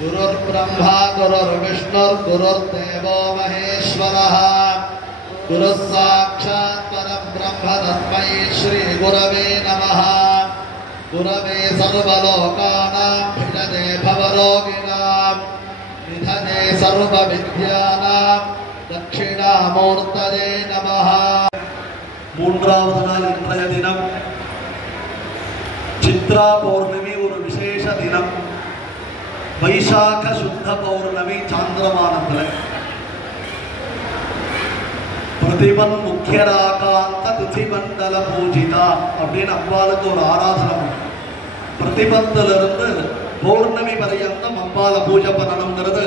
गुरुर्ब्रह्मा गुरुर्विष्णुर्गुरुर्देवो महेश्वरः गुरुः साक्षात् परब्रह्म तस्मै श्री गुरवे नमः। गुरवे सर्वलोकानां भिषजे भवरोगिणां निधने सर्वविद्यानां दक्षिणामूर्तये नमः. மூன்றாவது நாள் இன்றைய தினம் சித்ரா பௌர்ணமி, ஒரு விசேஷ தினம். வைசாக சுத்த பௌர்ணமி சாந்திரமானத்தில் பிரதிபன் முக்கியராகாந்த திதிமண்டல பூஜிதா அப்படின்னு அம்பாளுக்கு ஒரு ஆராதனை. பிரதிபத்திலிருந்து பௌர்ணமி பர்யந்தம் அம்பாளை பூஜை பண்ணணுங்கிறது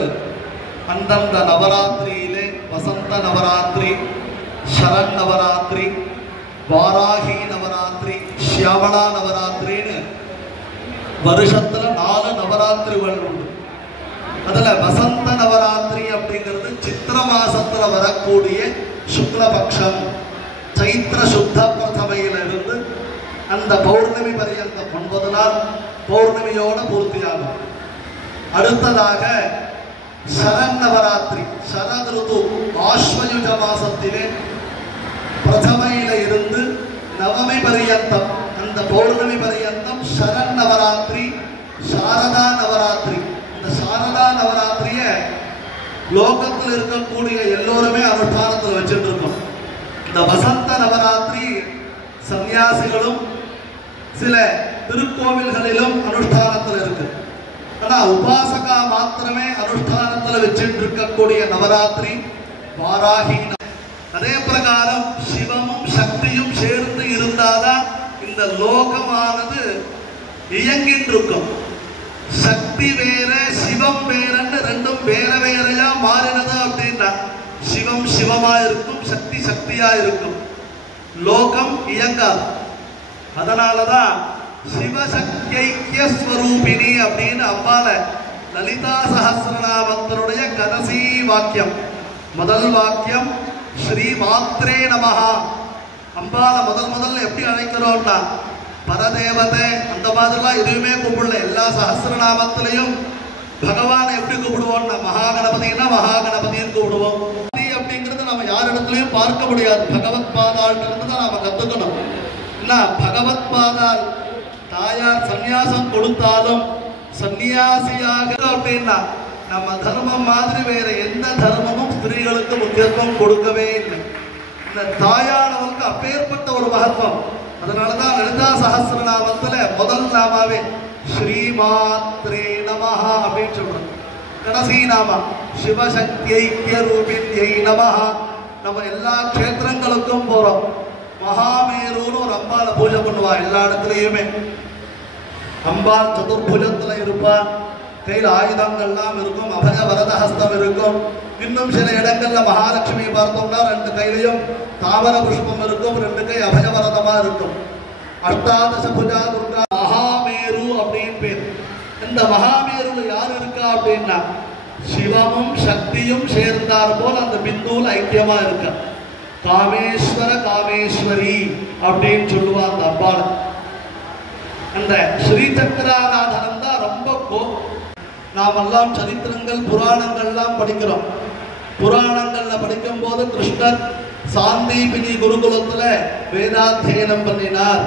அந்தந்த நவராத்திரியிலே வசந்த நவராத்திரி, சரண் நவராத்திரி, வாராகி நவராத்திரி, சியாமளா நவராத்திரின்னு வருஷத்துல 4 நவராத்திரிகள் உண்டு. அதுல வசந்த நவராத்திரி அப்படிங்கிறது சித்திர மாசத்துல வரக்கூடிய சுக்லபக்ஷம், சைத்திர சுத்த பிரதமையிலிருந்து அந்த பௌர்ணமி பர்யந்த 9 நாள் பௌர்ணமியோட பூர்த்தியாகும். அடுத்ததாக சரண் நவராத்திரி, சரத் ருது ஆஸ்வயுஜ மாசத்திலே பிரதமையில இருந்து நவமி பர்யந்தம், அந்த பௌர்ணமி பர்யந்தம் சரண் நவராத்திரி, சாரதா நவராத்திரி. இந்த சாரதா நவராத்திரிய லோகத்தில் இருக்கக்கூடிய எல்லோருமே அனுஷ்டானத்தில் வச்சுட்டு இருக்கோம். இந்த வசந்த நவராத்திரி சன்னியாசிகளும் சில திருக்கோவில்களிலும் அனுஷ்டானத்தில் இருக்கு. ஆனா உபாசகா மாத்திரமே அனுஷ்டானத்தில் வச்சுட்டு இருக்கக்கூடிய நவராத்திரி வாராகி. அதே பிரகாரம் சிவமும் சக்தியும் சேர்ந்து இருந்தாதான் இந்த லோகமானது இயங்கிட்டு இருக்கும். சக்தி வேற சிவம் வேறன்னு ரெண்டும் வேற வேறையா மாறினது அப்படின்னா சிவம் சிவமா இருக்கும், சக்தி சக்தியா இருக்கும், லோகம் இயங்காது. அதனாலதான் சிவசக்திய ஸ்வரூபிணி அப்படின்னு அம்பால லலிதா சஹஸ்ரநாமத்தினுடைய கடைசி வாக்கியம், முதல் வாக்கியம் ஸ்ரீ மாத்ரே நமஹா. அம்பால முதல்ல எப்படி அழைக்கிறோம்னா பரதேவதை அந்த மாதிரிலாம் எதுவுமே கூப்பிடல. எல்லா சஹஸ்ரநாமத்திலையும் பகவானை எப்படி கூப்பிடுவோம்னா மகாகணபதினா மகாகணபதின்னு கூப்பிடுவோம். அப்படிங்கிறது நம்ம யாரிடத்துலையும் பார்க்க முடியாது. பகவத் பாதாள்கிட்ட தான் நாம கத்துக்கணும். என்ன பகவத் பாதாள் தாயார் சந்நியாசம் கொடுத்தாலும் சன்னியாசியாக அப்படின்னா நம்ம தர்மம் மாதிரி வேற எந்த தர்மமும் ஸ்திரீகளுக்கு முக்கியத்துவம் கொடுக்கவே இல்லை. இந்த தாயானவருக்கு அப்பேற்பட்ட ஒரு மகத்துவம். அதனாலதான் லலிதா சஹஸ்ரநாமத்துல முதல் நாமாவே ஸ்ரீமாத்ரே நமஹா அப்படின்னு சொல்றோம். கடைசி நாமா சிவசக்தியை ரூபித்யை நமஹா. நம்ம எல்லா க்ஷேத்திரங்களுக்கும் போறோம். மகாமேருன்னு ஒரு அம்பாளை பூஜை பண்ணுவா. எல்லா இடத்துலையுமே அம்பாள் சதுர்புஜத்துல இருப்பா. கையில் ஆயுதங்கள்லாம் இருக்கும், அபய வரதஹஸ்தம் இருக்கும். இன்னும் சில இடங்கள்ல மகாலட்சுமி பார்த்தோம்னா 2 கையிலையும் தாமர புஷ்பம் இருக்கும், 2 கை அபயவரதமா இருக்கும். அஷ்டாதச புஜா துர்கா மகாமேரு அப்படின்னு பேர். இந்த மகாமேருல யார் இருக்கா அப்படின்னா சிவமும் சக்தியும் சேர்ந்தார் போல் அந்த பிந்துல ஐக்கியமா இருக்க காமேஸ்வர காமேஸ்வரி அப்படின்னு சொல்லுவா அந்த அம்பாள். அந்த ஸ்ரீ சக்கராராதனம் தான் ரொம்ப நாமெல்லாம் சரித்திரங்கள் புராணங்கள்லாம் படிக்கிறோம். புராணங்கள்ல படிக்கும் போது கிருஷ்ணர் சாந்தீபினி குருகுலத்துல வேதாத்தியனம் பண்ணினார்,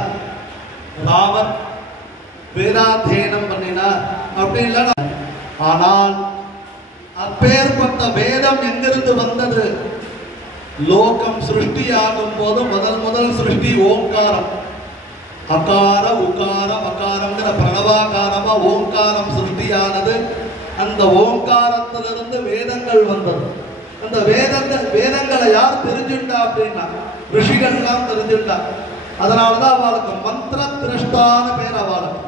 ராமர் வேதாத்தியனம் பண்ணினார் அப்படி இல்லை. ஆனால் அப்பேற்பட்ட வேதம் எங்கிருந்து வந்தது? லோகம் சிருஷ்டியாகும் போது முதல் சிருஷ்டி ஓங்காரம். அகார உகார மகாரங்கிற பிரணவாகாரமா ஓங்காரம் சிருஷ்டியானது. அந்த ஓங்காரத்திலிருந்து வேதங்கள் வந்தது. அந்த வேதங்களை யார் தெரிஞ்சுட்டா அப்படின்னா ரிஷிகள்லாம் தெரிஞ்சுட்டா. அதனாலதான் அவளுக்கு மந்திர திரஷ்டான்னு பேர். அவளுக்கு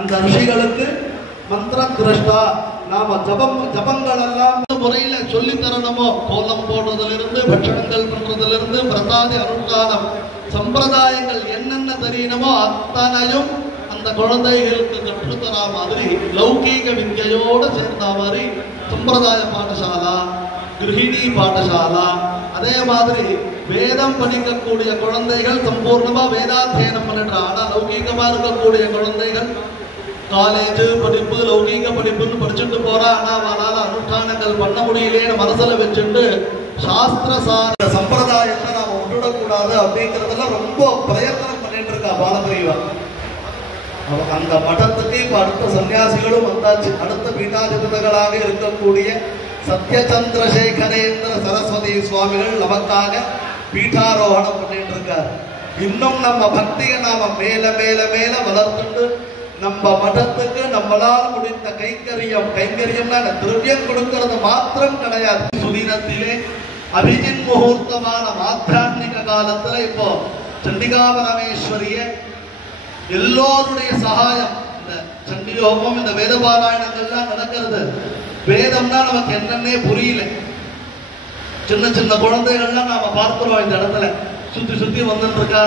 அந்த ரிஷிகளுக்கு மந்திர திரஷ்டா. நாம ஜபங்கள் எல்லாம் முறையில சொல்லி தரணுமோ, கோலம் போடுறதிலிருந்து பட்சணங்கள் பண்றதிலிருந்து பிரசாதி அனுஷ்டானம் சம்பிரதாயங்கள் என்னென்ன தெரியணுமோ அத்தனையும் அந்த குழந்தைகளுக்கு கற்றுத்தரா மாதிரி லௌகீக வித்யோட சேர்ந்த மாதிரி சம்பிரதாய பாடசாலா, கிருஹிணி பாடசாலா, அதே மாதிரி வேதம் படிக்கக்கூடிய குழந்தைகள் சம்பூர்ணமா வேதாத்தியனம் பண்ணிடுறா. ஆனா லௌகீகமா இருக்கக்கூடிய குழந்தைகள் காலேஜ் படிப்பு லௌகீக படிப்புன்னு படிச்சுட்டு போறா. ஆனா அவனால அனுஷ்டானங்கள் பண்ண முடியலேன்னு மனசுல வச்சுட்டு சாஸ்திர சார சம்பிரதாயத்தை நாம விட்டுடக்கூடாது அப்படிங்கிறதெல்லாம் ரொம்ப பிரயத்தனம் பண்ணிட்டு இருக்கா பாலபிரிவா. அந்த மடத்துக்கு இப்ப அடுத்த சன்னியாசிகளும் வந்தாச்சு. அடுத்த பீட்டாதிபதிகளாக இருக்கக்கூடிய சத்யசந்திரசேகரேந்திர சரஸ்வதி சுவாமிகள் நமக்காக பீட்டாரோகணம் பண்ணிட்டு இருக்கார். இன்னும் நம்ம பக்தியை நாம மேல மேல மேல வளர்த்துட்டு நம்ம மடத்துக்கு நம்மளால் முடிந்த கைங்கரியம்னா திரவியம் கொடுக்கிறது மாத்திரம் கிடையாது. சுதினத்திலே அபிஜின் முகூர்த்தமான மாத்தியான்மிக காலத்துல இப்போ சண்டிகா பரமேஸ்வரிய எல்லோருடைய சகாயம், இந்த சண்டி ஹோமம், இந்த வேத பாராயணங்கள்லாம் நடக்கிறது. வேதம்னா நமக்கு என்னன்னே புரியல. சின்ன சின்ன குழந்தைகள்லாம் நாம பார்க்கிறோம் இந்த இடத்துல சுத்தி சுத்தி வந்துட்டு இருக்கா,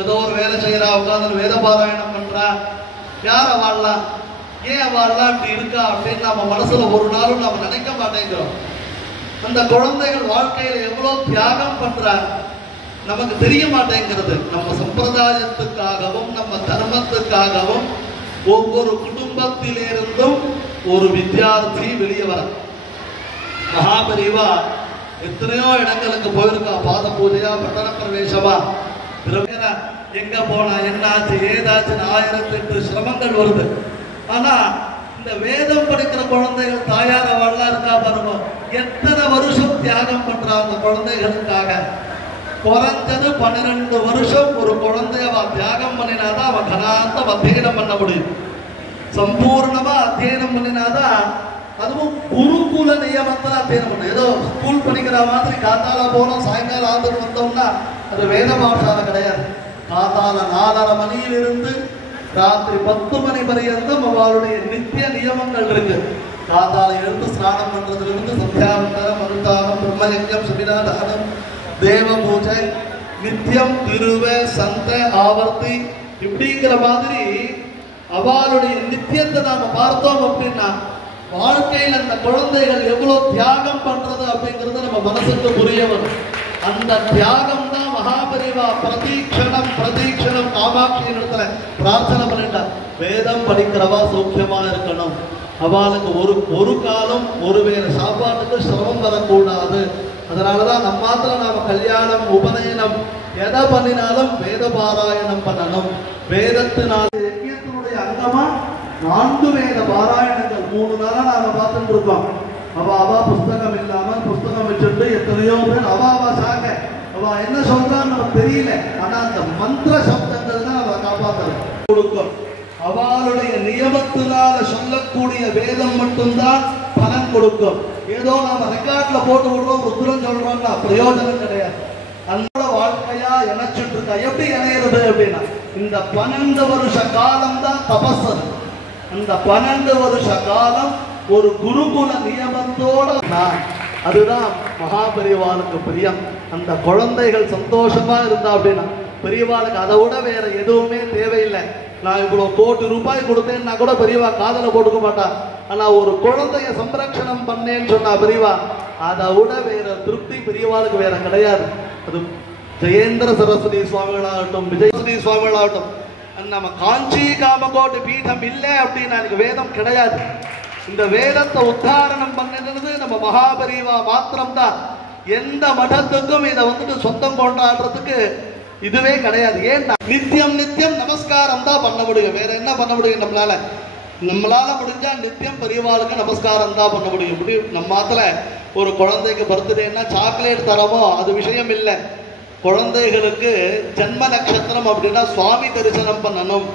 ஏதோ ஒரு வேலை செய்யறா, உட்காந்து வேத பாராயணம் பண்றா. யார வாழலாம், ஏன் வாழலாம் இப்படி இருக்கா அப்படின்னு நம்ம மனசுல ஒரு நாளும் நாம நினைக்க மாட்டேங்கிறோம். அந்த குழந்தைகள் வாழ்க்கையில எவ்வளவு தியாகம் பண்றார் நமக்கு தெரிய மாட்டேங்கிறது. நம்ம சம்பிரதாயத்துக்காகவும் நம்ம தர்மத்துக்காகவும் ஒவ்வொரு குடும்பத்திலிருந்தும் ஒரு வித்தியார்த்தி வெளியே வர. மகாபரிவா எத்தனையோ இடங்களுக்கு போயிருக்கா, பாத பூஜையா, பட்டண பிரவேசமா, எங்க போனா என்னாச்சு ஏதாச்சுன்னு 1008 சிரமங்கள் வருது. ஆனா இந்த வேதம் படிக்கிற குழந்தைகள் தாயார் அவள்லாம் இருக்கா பாருங்க, எத்தனை வருஷம் தியாகம் பண்றா அந்த குழந்தைகளுக்காக. குறைஞ்சது 12 வருஷம் ஒரு குழந்தைய தியாகம் பண்ணினாதான் அவன் கனாந்தம் அத்தியனம் பண்ண முடியும். சம்பூர்ணமா அத்தியனம் பண்ணினாதான், அதுவும் குருகுல நியமத்தில் அத்தியனம் பண்ண. ஏதோ ஸ்கூல் படிக்கிற மாதிரி காத்தால போனோம் சாயங்காலம் ஆந்துட்டு வந்தோம்னா அது வேத பாஷால கிடையாது. காத்தால 4:30 மணியிலிருந்து ராத்திரி 10 மணி பரியந்தம் அவளுடைய நித்திய நியமங்கள் இருக்கு. காத்தால எழுந்து ஸ்நானம் பண்றதுல சந்தியாவந்தனம், அனுதானம், பிரம்மயஜம், சுபிதாதானம், தேவ பூஜை, நித்தியம் திருவ சந்த ஆவர்த்தி இப்படிங்கிற மாதிரி அவளுடைய நித்தியத்தை நாம பார்த்தோம் அப்படின்னா வாழ்க்கையில் அந்த குழந்தைகள் எவ்வளவு தியாகம் பண்றது அப்படிங்கிறது நம்ம மனசுக்கு புரிய வரும். அந்த தியாகம் தான் மகாபரிவா பிரதீக்ஷணம் காமாட்சி இடத்துல பிரார்த்தனை பண்ணிட்டார். வேதம் படிக்கிறவா சௌக்கியமா இருக்கணும், அவளுக்கு ஒரு காலம் ஒருவேளை சாப்பாட்டுக்கு சிரமம் வரக்கூடாது. அதனாலதான் நம்ம மாத்திரம் நாம கல்யாணம் உபநயனம் எதை பண்ணினாலும் வேத பாராயணம் பண்ணணும். வேதத்தினால யஜ்ஞத்தினுடைய அங்கமா 4 வேத பாராயணங்கள் 3 நாளா நாம பார்த்துட்டு இருக்கோம். அவா புஸ்தகம் இல்லாமல் புஸ்தகம் வச்சுட்டு எத்தனையோ பேர் அவாவா சாக அவ என்ன சொல்றான்னு நமக்கு தெரியல. ஆனா அந்த மந்திர சப்தங்கள் தான் அவ காப்பாற்றுறது கொடுக்கும். அவளுடைய நியமத்தினால சொல்லக்கூடிய வேதம் மட்டும்தான் பலன் கொடுக்கும். ஏதோ நாம ரெக்கார்ட்ல போட்டு விடுறோம், ருத்ரம் சொல்றோம்னா பிரயோஜனம் கிடையாது. அந்த வாழ்க்கையா இணைச்சிட்டு இருக்கா. எப்படி இணையிறது அப்படின்னா இந்த 12 வருஷ காலம் தான் தபஸ். அந்த 12 வருஷ காலம் ஒரு குருகுல நியமத்தோட அதுதான் மகாபெரிவாளுக்கு பிரியம். அந்த குழந்தைகள் சந்தோஷமா இருந்தா அப்படின்னா பெரியவாளுக்கு அதை விட வேற எதுவுமே தேவையில்லை. நான் இவ்வளவு கோடி ரூபாய் கொடுத்தேன்னா கூட பெரியவா காதல போட்டுக்க மாட்டா. ஆனா ஒரு குழந்தைய சம்ரட்சணம் பண்ணேன்னு சொன்னா பெரியவா அதை விட வேற திருப்தி பெரியவாளுக்கு வேற கிடையாது. அது ஜெயேந்திர சரஸ்வதி சுவாமிகளாகட்டும், விஜயஸ்வதி சுவாமிகளாகட்டும், நம்ம காஞ்சி காமகோட்டி பீடம் இல்லை அப்படின்னா எனக்கு வேதம் கிடையாது. இந்த வேதத்தை உத்தாரணம் பண்ணினது நம்ம மகாபரிவா மாத்திரம்தான். எந்த மடத்துக்கும் இதை சொந்தம் கொண்டாடுறதுக்கு இதுவே கிடையாது. ஏன்னா நித்தியம் நித்தியம் நமஸ்காரம் தான் பண்ண முடியும். வேற என்ன பண்ண முடியும்? நம்மளால முடிஞ்சா நித்தியம் பெரியவாளுக்கு நமஸ்காரம் தான் பண்ண முடியும். நம்ம மாத்திர ஒரு குழந்தைக்கு பர்த்டேன்னா சாக்லேட் தரமோ அது விஷயம் இல்லை. குழந்தைகளுக்கு ஜன்ம நட்சத்திரம் அப்படின்னா சுவாமி தரிசனம் பண்ணணும்.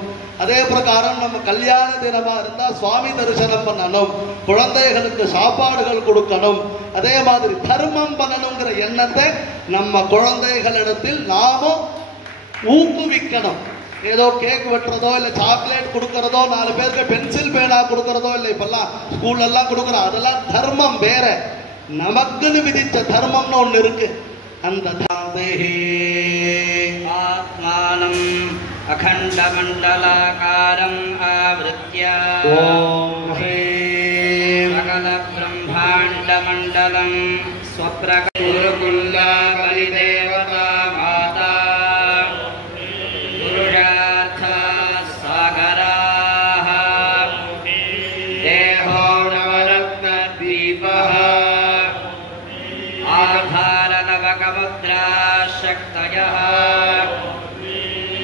அதே பிரகாரம் நம்ம கல்யாண தினமா இருந்தா சுவாமி தரிசனம் பண்ணணும், குழந்தைகளுக்கு சாப்பாடுகள் கொடுக்கணும். அதே மாதிரி தர்மம் பண்ணணுங்கிற எண்ணத்தை நம்ம குழந்தைகளிடத்தில் நாமும் ஊக்குவிக்கணும். ஏதோ கேக் வெட்டுறதோ இல்லை சாக்லேட் கொடுக்கறதோ, 4 பேருக்கு பென்சில் பேனா கொடுக்கறதோ இல்லை, இப்பெல்லாம் ஸ்கூல்ல எல்லாம் கொடுக்குறோம், அதெல்லாம் தர்மம் வேற. நமக்குன்னு விதிச்ச தர்மம்னு ஒண்ணு இருக்கு. அந்த ஆத்மானம் அகண்ட மண்டலாகாரம் ஆவ்ருத்ய சகல பிரம்மாண்ட மண்டலம் ஸ்வப்ரகுருகுல்லா பரிதேவதா மாதா புருஷார்த்த சாகராः தேஹோ நவரத்ன தீபः ஆதார நவகமுத்ரா சக்தயः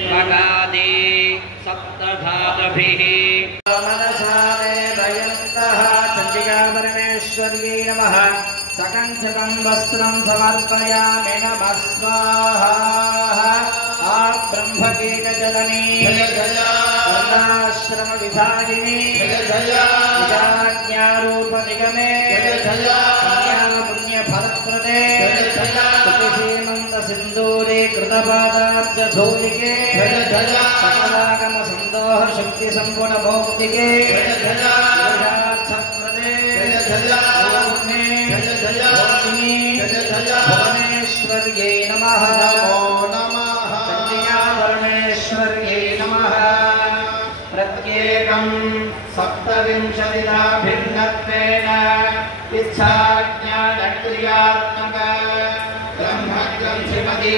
மகாதி சப்ததாத मनसा मे भयन्तः चण्डिकापरमेश्वर्यै नमः सकञ्चकं वस्त्रं समर्पयामि नमः स्वाहा ब्रह्मकीटजननी वर्णाश्रमविधारिणी निजाज्ञारूपनिगमे पुण्यफलप्रदे सीमन्तसिन्दूरे कृतपादाब्जधूलिके सकलागमसन्दोहशक्तिसम्पूर्णमौक्तिके भुवनेश्वर्यै नमः चण्डिकापरमेश्वर्यै नमः प्रत्येकं सप्तविंशतिना भिन्नत्वेन इच्छाज्ञानक्रियात्मक ब्रह्मग्रन्थिमती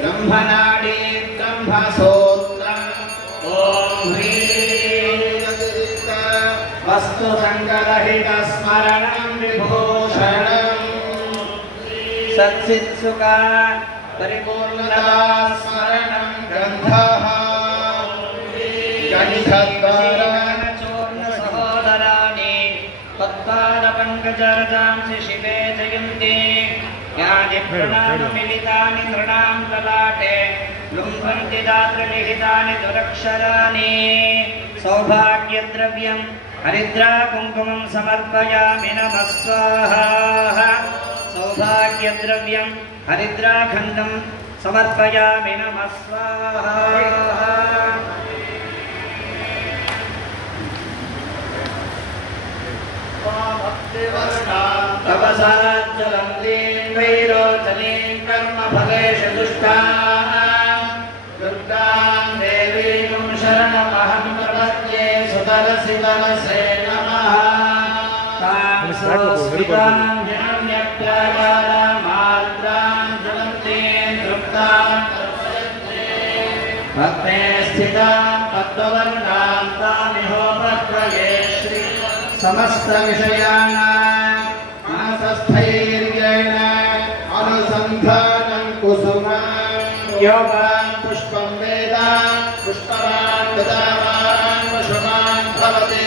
ब्रह्मनाडी ब्रह्मसूत्रम् ॐ ह्रीं वस्तुसङ्गरहितस्मरणं विभूषणम् सच्चित्सुखा परिपूर्णता स्मरणं ग्रन्थः गणितद्वाराचूर्णसहोदराणि तत्पादपङ्कजरजांसि शिवे जयन्ति यानि प्रणाममिलितानि नृणां ललाटे लुम्भन्ति दातृनिहितानि दुरक्षराणि सौभाग्यद्रव्यं हरिद्राकुङ्कुमं समर्पयामि नमः स्वाहा सौभाग्यद्रव्यं हरिद्राखण्डं समर्पयामि नमः स्वाहा तपसाज्जलं लीं वैरोचनीं कर्मफलेषु दुष्टाः दुर्गां देवीं शरणमहं प्रपद्ये सुतरसि तनसे नमः तां सोऽस्मितां हिरण्यप्राकारामार्द्रां ज्वलन्तीं तृप्तां भक्ते स्थितां पद्मवर्णां तामिहोपह्वये श्री समस्तविषयाणां मनसस्थैर्येण अनुसन्धानं कुसुमं योगान् पुष्पं वेद पुष्पवान् विदावान् पुष्पवान् भवति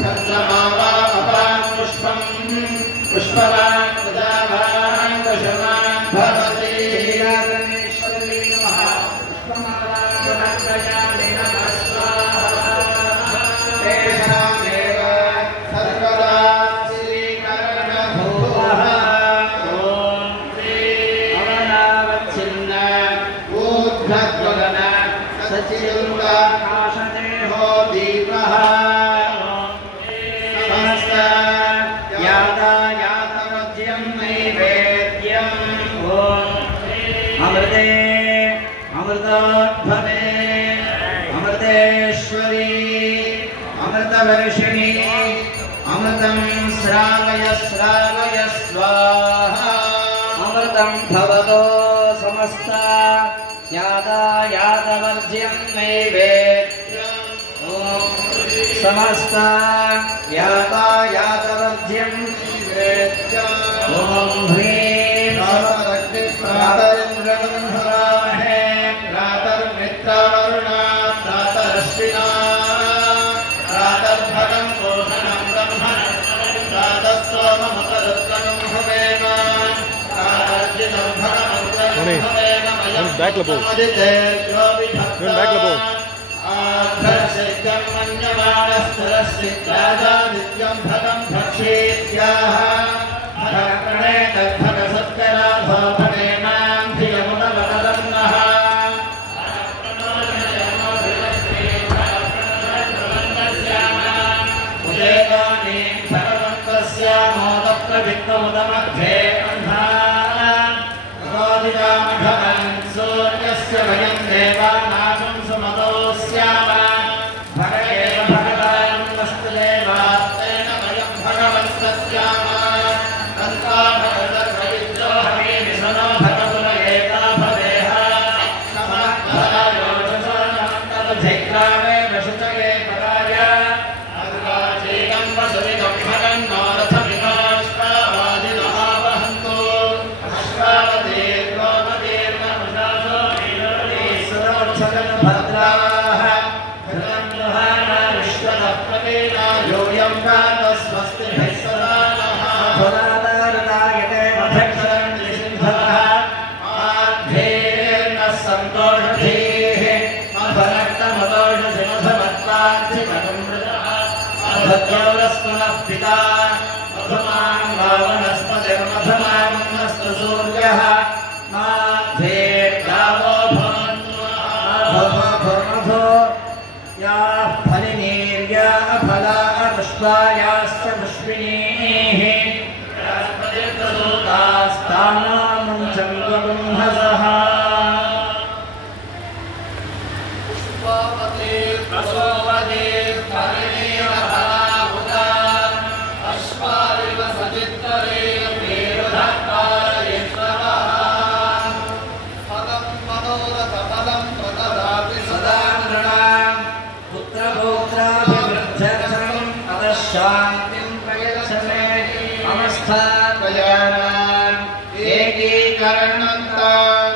चन्द्रमा वा अपां पुष्पं पुष्पवान् विदावान् पुष्पवान् भवति श्रीरामेश्वरी नमः पुष्पमालां समर्पयामि नमः स्वाहा तेषामेव सर्वदा श्रीकरणभूवः ॐ श्री अवनावच्छिन्न ऊर्ध्वगगन सचिरुलाकाशदेहो दीपः समस्त यातायातमध्यं नैवेद्यम् ॐ अमृते अमृतोद्भवे अमृतेश्वरी अमृतवर्षिणी अमृतं श्रावय श्रावय स्वाहा अमृतं भवतो समस्त यातायातवर्ज्यं नैवेद्यम् ॐ समस्त यातायातवर्ज्यं नैवेद्यम् ॐ ह्रीं प्रातरिन्द्रगन्धराहे प्रातर्मित्रावरुणा प्रातरश्विना प्रातर्भगं पोषणं ब्रह्मण प्रातस्सोममुतरुत्तमं भवेम प्रातर्जितं भगमन्त्रं भवेम आधर्षित्यं मन्यमानस्तरस्तित्याजादित्यं भगं भक्षेत्याः भगप्रणे तद्भगसत्कराभो भगेनां धियमुनवदन्नः उदेवानीं भगवन्तस्य मोदप्रवित्तमुदमध्ये अह्नादिजामघवन् सूर्यस्य वयं देवानाशं सुमतोऽस्याम भगवेव भगवान् वस्तु देवास्तेन वयं भगवन्तस्याम तन्त्वा भगवद्वैद्यो हमेमि सनो भगवुर एका भवेह समर्थयोजसोऽनन्तर्जैग्रामे वशुचये पराय अर्वाचीनं वसुविदं भगन्नो रथमिमाश्वावादिनहावः यूयं प्रातस्वस्तिभिः सदा नः धुनादारदायते मधक्षरं सिंहः आद्धेर्नः सन्तोषधीः मधुरक्तमदोषसिमधमत्तार्थिमगमृतः मधुद्यौरस्तु नः पिता मधुमां वावनस्पतिर्मधुमामस्तु सूर्यः माद्धेर्गावो भवन्तु मधुमधो याः फलिनीर्या फला पुष्पायाश्च पुष्पिणीः बृहस्पतिर्दूतास्तानामुञ्चं गुंहसः शान्तिं प्रयच्छमे अवस्थात्रयाणाम् एकीकरणन्तां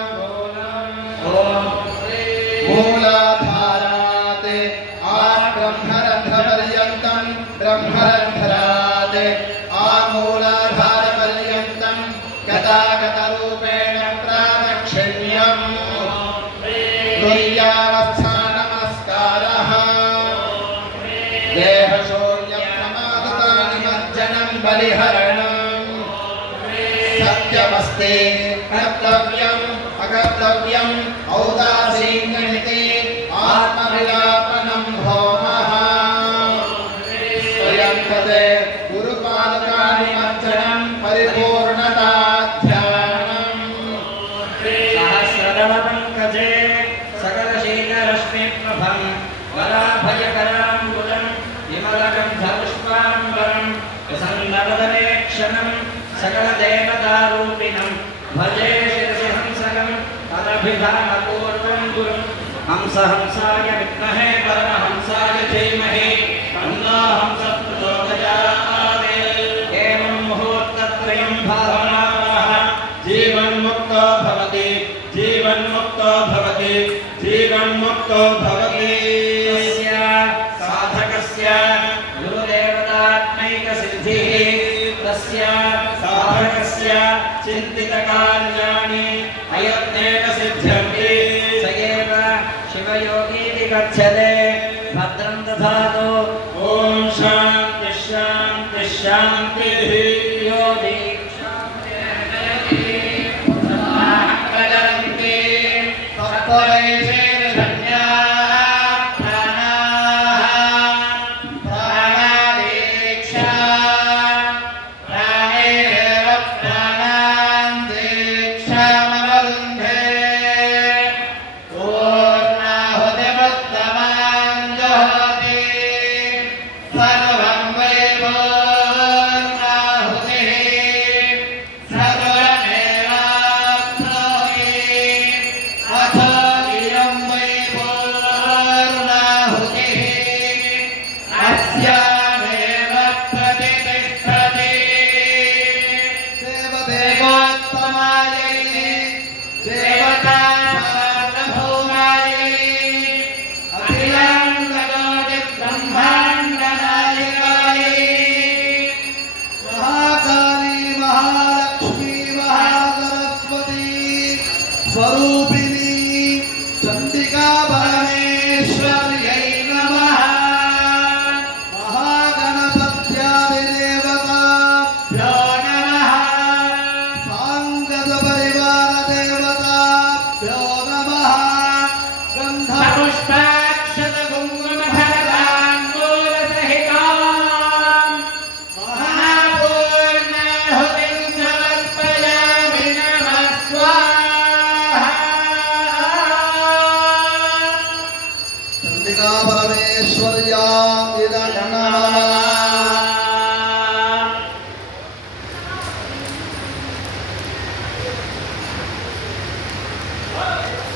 मूलाधारात् ब्रह्मरन्ध्रपर्यन्तं ब्रह्मरन्ध्रात् आमूलाधारपर्यन्तं गतागतरूपेण प्रादक्षिण्यम् तुर्यावस्थानमस्कारः बलिहरणं सत्यमस्ति कर्तव्यम् अकर्तव्यम् औदासीन्यमिति आत्मविलापनं होमः स्वयं तदे गुरुपादकानिमर्चनं परिपूर्णताध्यानम् सहस्रदलपङ्कजे सकलशीलरश्मिप्रभं वराभयकराम्बुजं विमलगन्धपुष्पाम्बरं प्रसन्नवदने क्षणं सकलदेवतारूपिणं भजे शिरसि हंसकं तदभिधानपूर्वं गुरुं हंसहंसाय विद्महे परमहंसाय धीमहि तन्नो हंसः प्रचोदयात् एवं मुहूर्तत्रयं भावयामः जीवन्मुक्तो भवति जीवन्मुक्तो भवति जीवन्मुक्तो भवति साधकस्य गुरुदेवतात्मैकसिद्धिः तस्य साधकस्य चिन्तितकार्याणि अयत्नेन सिद्ध्यन्ति स एव शिवयोगीति कथ्यते भद्रं दधातु ॐ शान्तिः शान्तिः शान्तिः यो दीक्षान्ति प्रचलन्ति सत्त्वैषेर्धन्या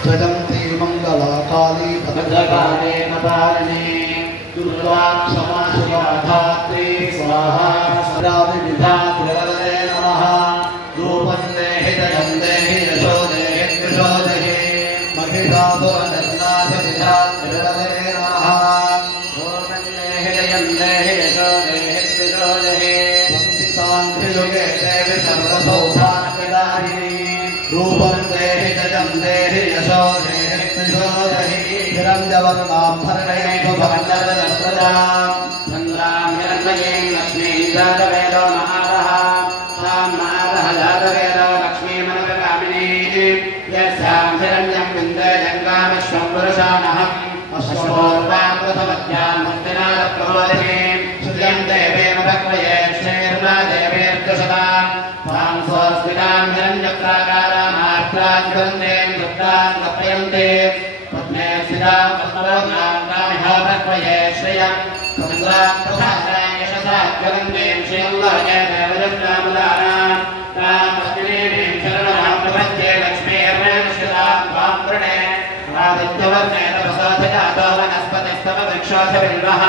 जगन्ति मङ्गलाकाली भद्रकाले नतारिणे दुर्गा क्षमा शिवा धात्री स्वाहा सदाभिविधात्रिवरदे नमः रूपं देहि जगं देहि यशो देहि कृशो देहि महिषासुरनिर्नाशविधात्रिवरदे नमः रूपं देहि जयं देहि श्रियं चन्द्रां प्रसादां यशसा ज्वलन्तीं श्रियल्लोके देवदत्तामुदानां तां पत्नीं शरणमां प्रपद्ये लक्ष्मीर्मेणशिलां त्वां प्रणे आदित्यवर्णे तपसोऽधिजातो वनस्पतिस्तव वृक्षोऽधिबिल्वः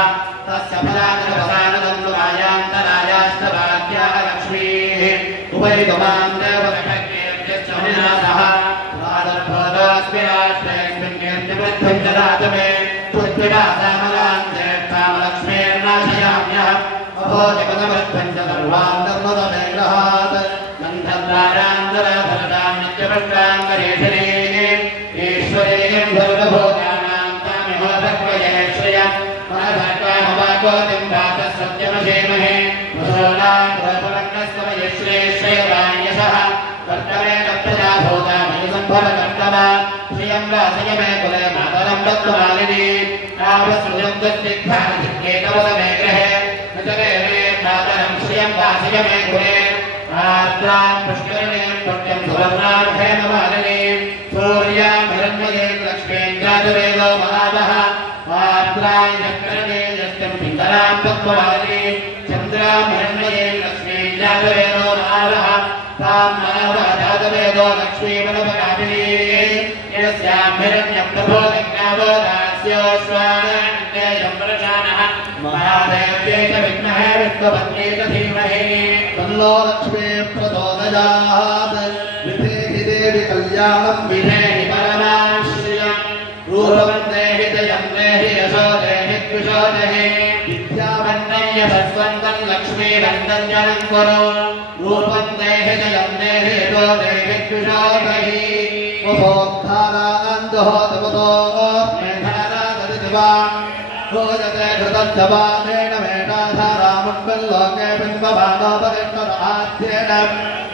तस्य फलानिर्वसानदन्नुरायान्तरायास्तवाद्याः लक्ष्मीः उपैतुमां देवदशक्येभ्यश्च विनाशः प्रादर्भोदोऽस्मि राष्ट्रेऽस्मिन् कीर्तिवृद्धिं ददातु मे पुत्रिवासामलां ज्येष्ठां अभोजपदवृद्धं च सर्वान् निर्मदमे गृहात् गन्धद्वारान्तरभरतां नित्यपट्टां करेशरीं ईश्वरीं सर्वभूतानां तामिहो भक्वये श्रियं मनभक्तामवाकोतिं वाचः सत्यमशेमहे वसूनां रूपवर्णस्तमये श्रेयश्रेयवाण्यसः कर्तमेन प्रजाभूता मयि सम्भवकर्तमा श्रियं वासय मे कुले मातरं दत्तमालिनी आवसृजं दत्तिग्धानचित्तेकवदमे गृहे मातरं श्रियं वासय मे कुले आर्द्रां पुष्करिणीं पुण्यं सुवर्णां हेममालिनीं सूर्यां हिरण्मयीं लक्ष्मीं जातवेदो महावः आर्द्रां चक्रणे यस्तं पिङ्गलां पद्ममालिनीं चन्द्रां हिरण्मयीं लक्ष्मीं जातवेदो महावः तां महावः जातवेदो लक्ष्मीमनपकामिनीं यस्यां हिरण्यं प्रभोदज्ञावो दास्योश्वानन्यं प्रजानः महादेव्यै च विद्महे विष्णुपत्न्यै च धीमहि तन्नो लक्ष्मी प्रचोदयात् विधेहि देवि कल्याणं विधेहि परमां श्रियं रूपं देहि जयं देहि यशो देहि द्विषो देहि विद्यावन्दं यशस्वन्दं लक्ष्मीवन्दं जनं कुरु रूपं देहि जयं देहि यशो देहि द्विषो देहि वसोद्धारान्दहोतवतो मेधारा ददिवान् भोजते घृतद्धवानेन मेधाधारामुन्वल्लोके बिम्बमानोपरिष्टराध्येन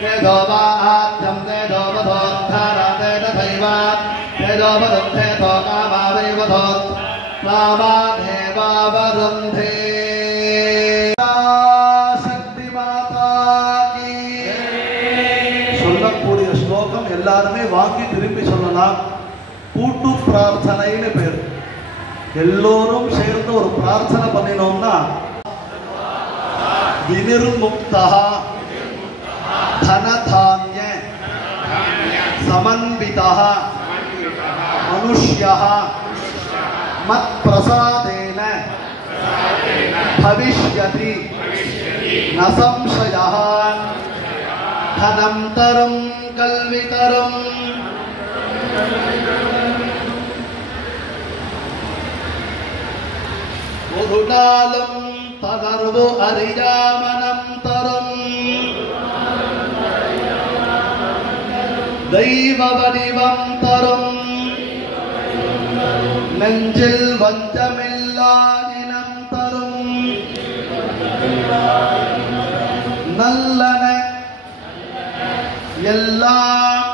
तेजोवाहाध्यं तेजोवधोद्धारा ते तथैवात् तेजोवरुन्धे तोकामावैवधोत् रामादेवावरुन्धे शक्तिमाता की சொல்லக்கூடிய ஸ்லோகம் எல்லாருமே வாங்கி திரும்பி சொல்லலாம். கூட்டு பிரார்த்தனைன்னு பேர். எல்லோரும் சேர்ந்து ஒரு பிரார்த்தனை பண்ணினோம்னா வினிர்முக்தா தனதான்ய சமன்விதா மனுஷ்யः மத் பிரசாதேன பவிஷ்யதி ந சம்சயः தனம் தரும் கல்வி தரும் ஒருநாளும் தளர்வு அறியாமனம் தரும் தெய்வ வடிவம் தரும் நெஞ்சில் வஞ்சமில்லா இனம் தரும் நல்லன எல்லாம்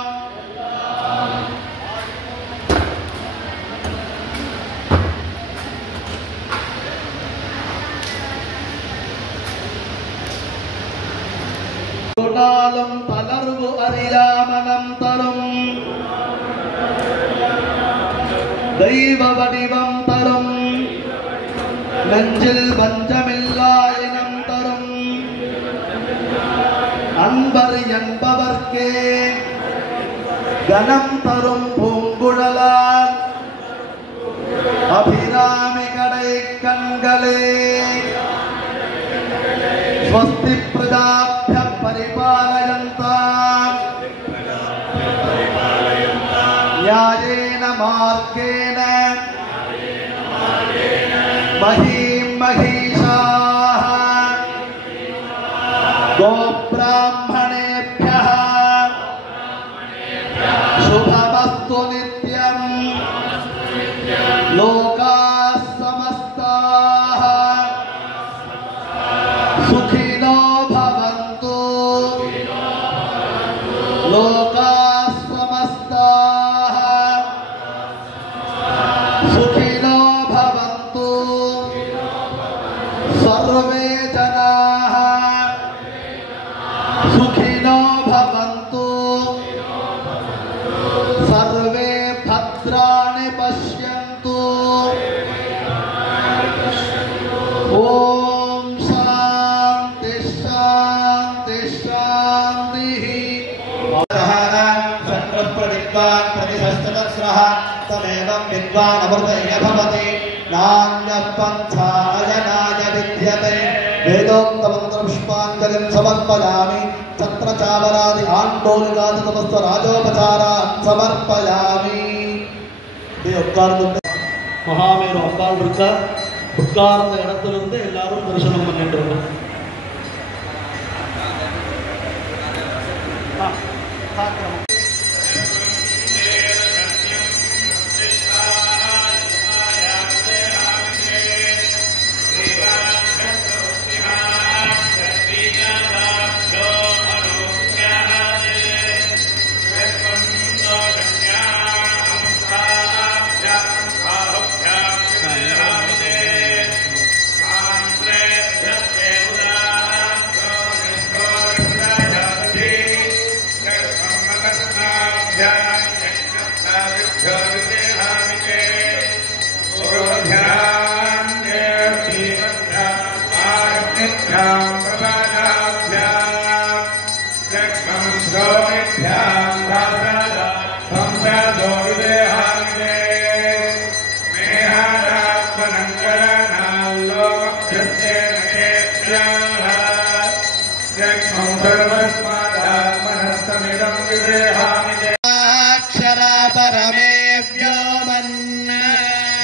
நாளும் தளர்வு அறியாமனம் தரும் தெய்வ வடிவம் தரும் நெஞ்சில் வஞ்சமில்லா இனம் தரும் அன்பர் என்பவர்க்கே கனம் தரும் பூங்குழலார் அபிராமி கடை கண்களே ஸ்வஸ்தி பிரஜாப்ய பரிபாலயந்தாம் न्यायेन मार्गेण महीं महिषाः गोब्राह्मणेभ्यः शुभमस्तु नित्यं लोकाः समस्ताः सुखिनो भवन्तु लोकाः समस्ताः सुखिनो भवन्तु सर्वे जनाः सुखिनो भवन्तु सर्वे भद्राणि पश्यन्तु विद्वान् अमृतय भवति नान्यः पन्थायनाय विद्यते वेदोक्तमन्त्रपुष्पाञ्जलिं समर्पयामि छत्र चामरादि आण्डोलिकादितमस्व राजोपचारान् समर्पयामि மகாமேரு அம்பாள் இருக்கார். உட்கார்ந்த இடத்திலிருந்து எல்லாரும் தரிசனம் பண்ணிட்டு இருக்கோம்.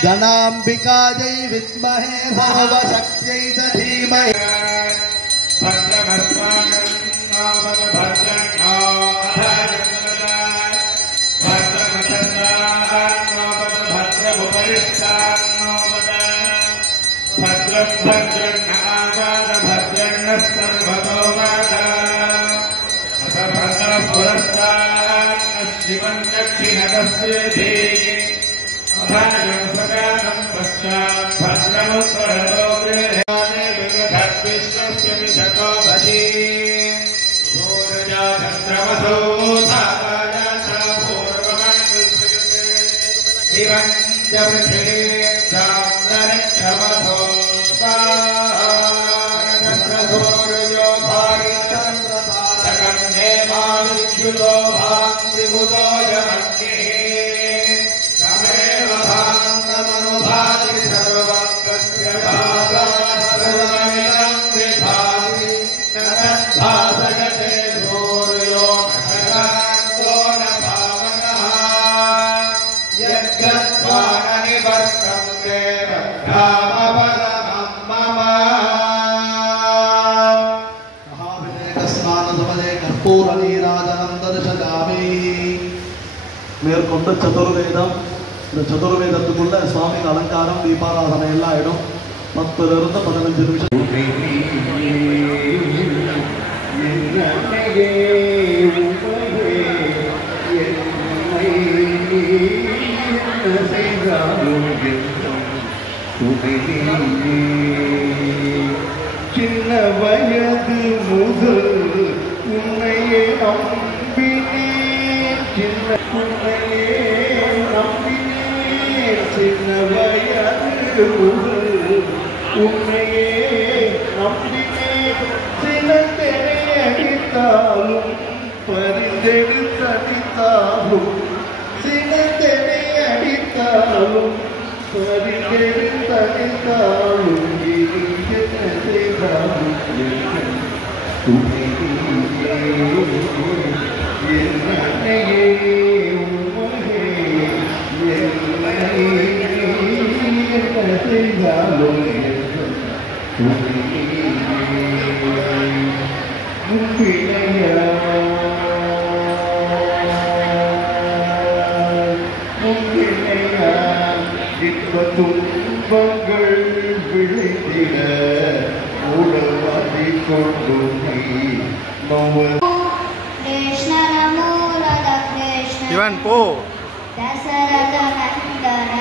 गणाम्बिकायै विद्महे सर्वशक्त्यै धीमहि மேற்கொண்டு சதுர்வேதம். இந்த சதுர்வேதத்துக்குள்ள சுவாமிக்கு அலங்காரம் தீபாராதனை எல்லாம் ஆயிடும். 10லிருந்து 15 நிமிஷம். சின்ன வயது முதல் உன்னையே நம்பினேன், சின்ன உன்னையே நம்பினேன், சின்ன வயது முதல் உன்னையே நம்பினேன். சில அடித்தாலும் பரிந்தெடுத்தடித்தாலும், சில அடித்தாலும் பரிந்தெடுத்தடித்தாலும் துன்பங்கள் விளைந்திட உடல்வாதி கொண்டு இவன் போ தசரத நந்தன